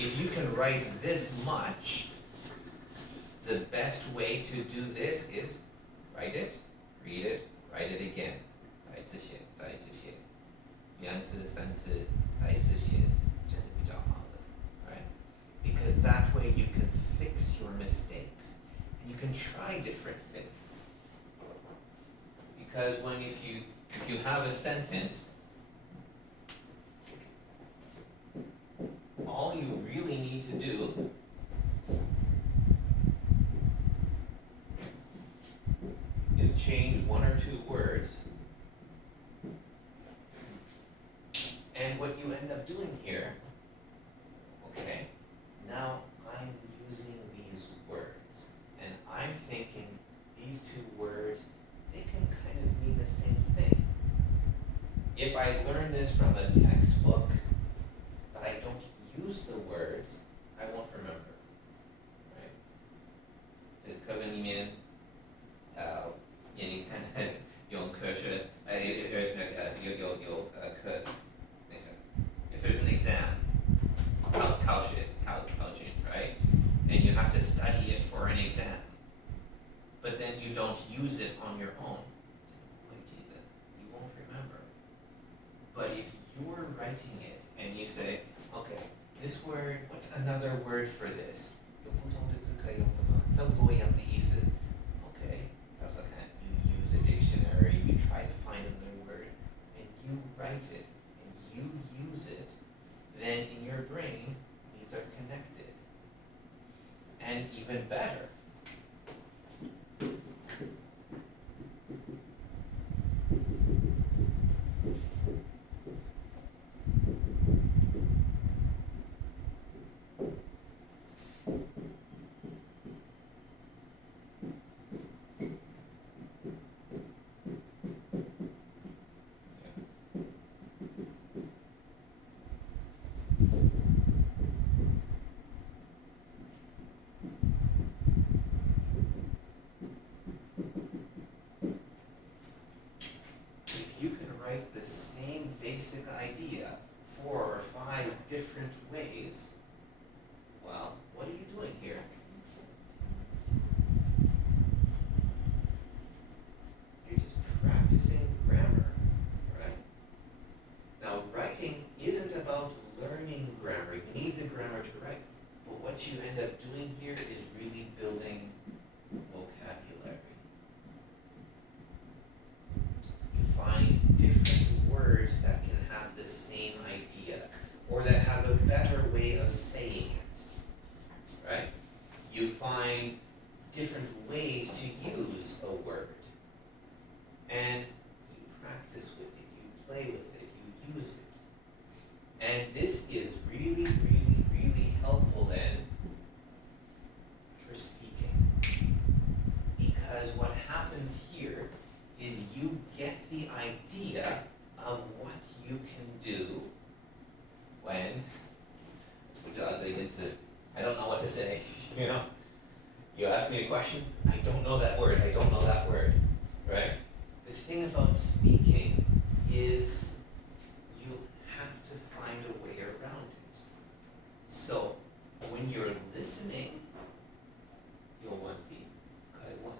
if you can write this much, the best way to do this is write it, read it, write it again. 再一次写，再一次写，2次、3次，再一次写，这样比较好的 right? Because that way you can fix your mistakes and you can try different things. Because if you have a sentence, all you really need to do is change 1 or 2 words, and what you end up doing here, okay, now I'm using these words, and I'm thinking these 2 words, they can kind of mean the same thing. If I learn this from a textbook, but I don't use the words, I won't remember, right? 这课本里面，你看用科学，课，那个 if there's an exam, 考试 right? And you have to study it for an exam, but then you don't use it on your own, you won't remember. But if you're writing it and you say, okay, this word, what's another word for this? 有不同的字可以用的吗？差不多一样的意思。Okay, 找找看。You use a dictionary, you try to find another word, and you write it, and you use it. Then in your brain, these are connected. And even better, you can write the same basic idea 4 or 5 different ways, well, what are you doing here? You're just practicing grammar, right? Now, writing isn't about learning grammar. You need the grammar to write. But what you end up doing here is really building vocabulary. You find different words that can have the same idea, or that have a better way of saying it, right? You find different ways to use a word, and you practice with it, you play with it, you use it. And this is really, really, really helpful then for speaking. Because what happens here is you get the idea of what you can do when, I don't know what to say, you know? You ask me a question, I don't know that word, right? The thing about speaking is you have to find a way around it. So when you're listening, 有问题可以问，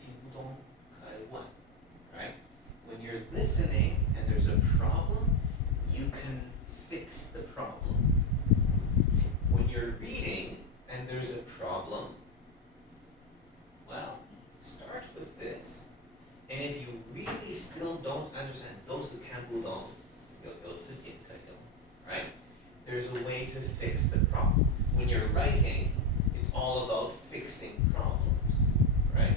听不懂可以问， right? When you're listening and there's a problem, you can fix the problem. When you're reading and there's a problem, well, start with this. And if you really still don't understand, 都是看不懂，有字典可以用， right? There's a way to fix the problem. When you're writing, it's all about fixing problems, right?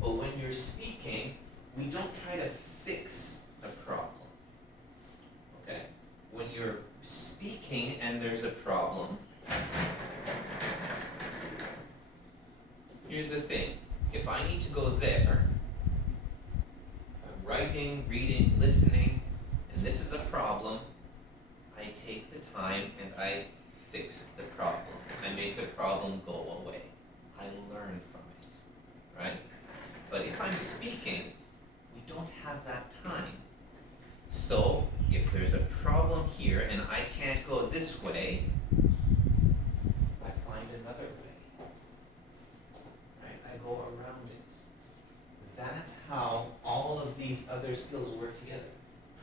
But when you're speaking, we don't try to fix a problem, okay? When you're speaking and there's a problem, here's the thing. If I need to go there, I'm writing, reading, listening, and this is a problem, I take the time and I fix the problem. I make the problem go away. I learn from it, right? But if I'm speaking, we don't have that time. So if there's a problem here and I can't go this way, that's how all of these other skills work together.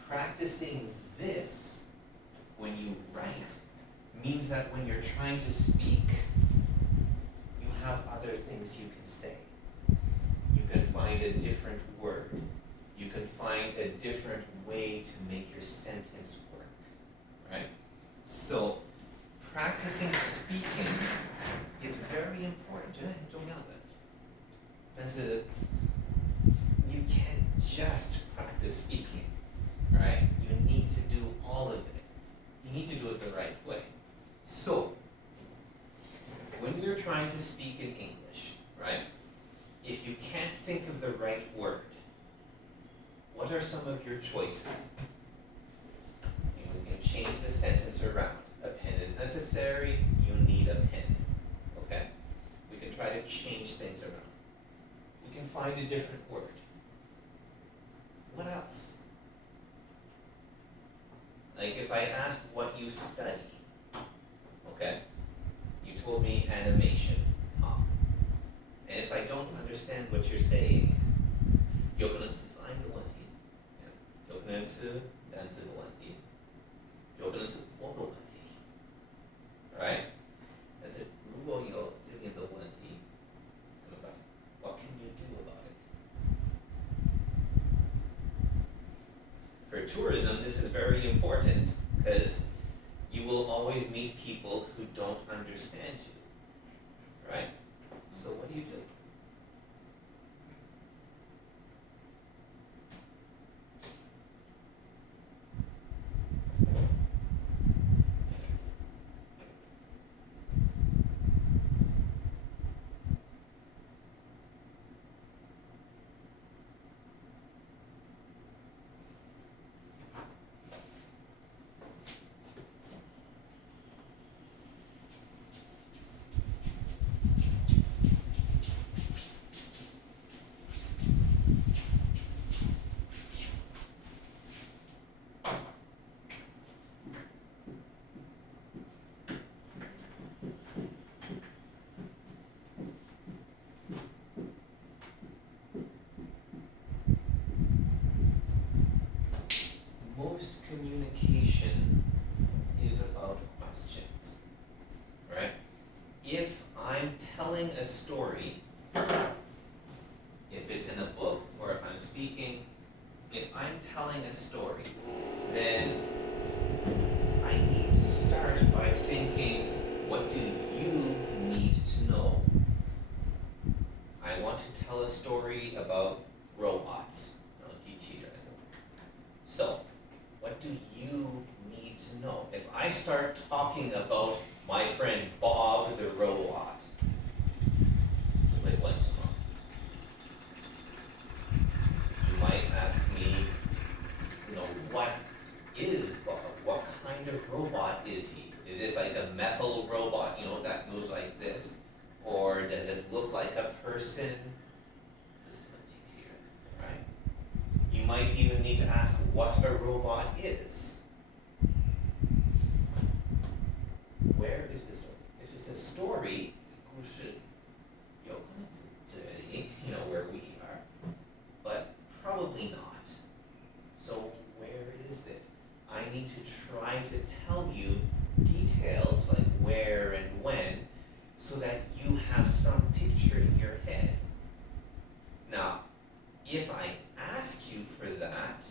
Practicing this when you write means that when you're trying to speak, you have other things you can say. You can find a different word. You can find a different way to make your sentence work, right? So practicing speaking is very important. 这很重要的。但是 you can't just practice speaking, right? You need to do all of it. You need to do it the right way. So, when you're trying to speak in English, right? If you can't think of the right word, what are some of your choices? You can change the sentence around. A pen is necessary, you need a pen, okay? We can try to change things around. We can find a different word. What else? Like if I ask what you study, okay? You told me animation, and if I don't understand what you're saying, 有可能是发音的问题，有可能是单词的问题，有可能是我的问题 ，right? 但是如果有这边的问题，怎么办？ What can you do about it? For tourism, this is very important because you will always meet people who don't understand you, right? So what do you do? Most communication is about questions, right? If I'm telling a story, if it's in a book or if I'm speaking, if I'm telling a story, then I need to start by thinking, what do you need to know? I want to tell a story about robots. So, what do you need to know? If I start talking about my friend Bob the robot, wait, what? You might ask me, what is Bob? What kind of robot is he? Is this like a metal robot, that moves like this? Or does it look like a person? This is much easier, right? You might even need to ask what a robot is. Where is the story? If it's a story, 故事有可能是这里, where we are, but probably not. So where is it? I need to try to tell you details like where and when, so that you have some picture in your head. Now, if I ask you for that,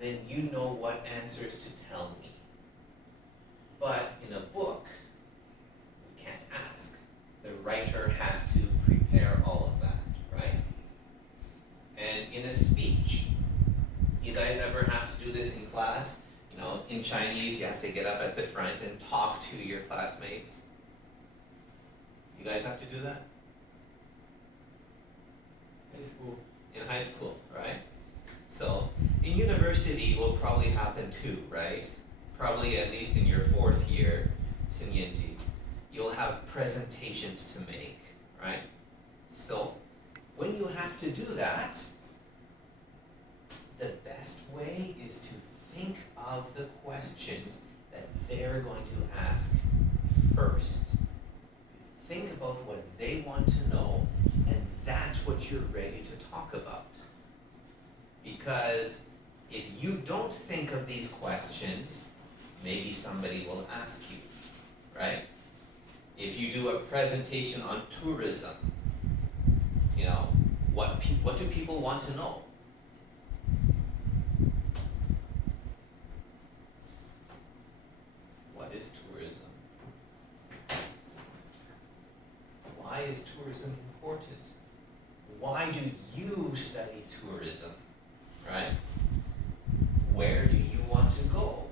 then you know what answers to tell me. But in a book, we can't ask. The writer has to prepare all of that, right? And in a speech, you guys ever have to do this in class? In Chinese, you have to get up at the front and talk to your classmates. You guys have to do that? High school. In high school, right? So, in university, it will probably happen too, right? Probably at least in your 4th year, 4年级, you'll have presentations to make, right? So, when you have to do that, the best way is to think of the questions that they're going to ask first. Think about what they want to know, and that's what you're ready to talk about. Because if you don't think of these questions, maybe somebody will ask you, right? If you do a presentation on tourism, you know, what do people want to know? What is tourism? Why is tourism important? Why do you study tourism, right? Where do you want to go?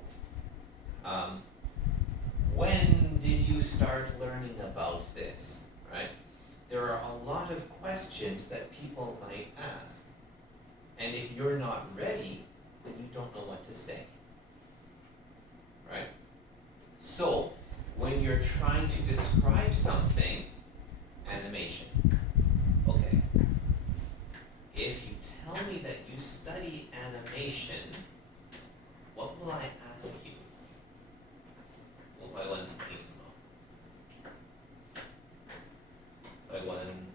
When did you start learning about this, right? There are a lot of questions that people might ask. And if you're not ready, then you don't know what to say, right? So, when you're trying to describe something, animation, okay, if you tell me that you study animation, what will I ask you? Vad var en liksom då? Vad var en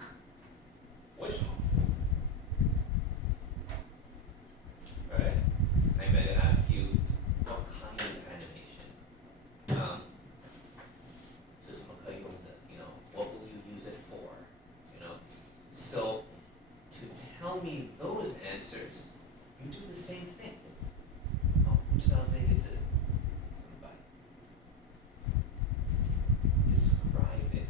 voice note? Right? I might ask you, what kind of animation? Så som man kan göra det, you know, what will you use it for? You know? So, to tell me those answers, you do the same thing. Describe it.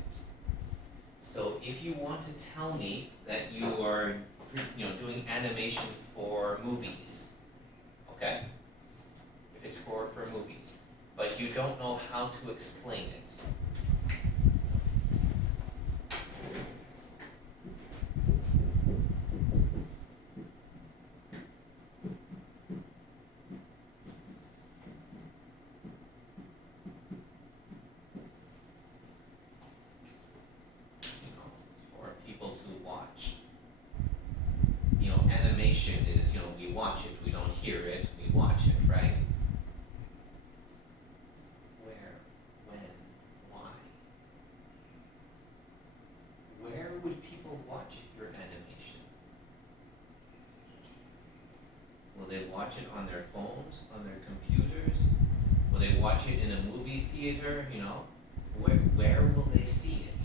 So if you want to tell me that you are, you know, doing animation for movies, okay? If it's for movies, but you don't know how to explain it. Animation is, you know, we watch it, we don't hear it, we watch it, right? Where, when, why? Where would people watch your animation? Will they watch it on their phones, on their computers? Will they watch it in a movie theater, you know? Where will they see it?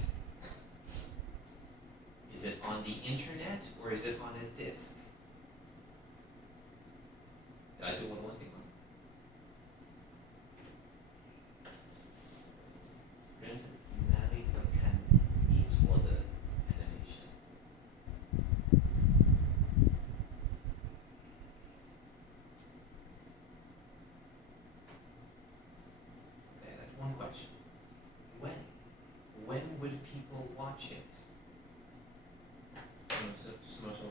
Is it on the internet or is it on a disc? I do one thing. Människan kan utmåla animation. Okay, that's one question. When would people watch it? Som är så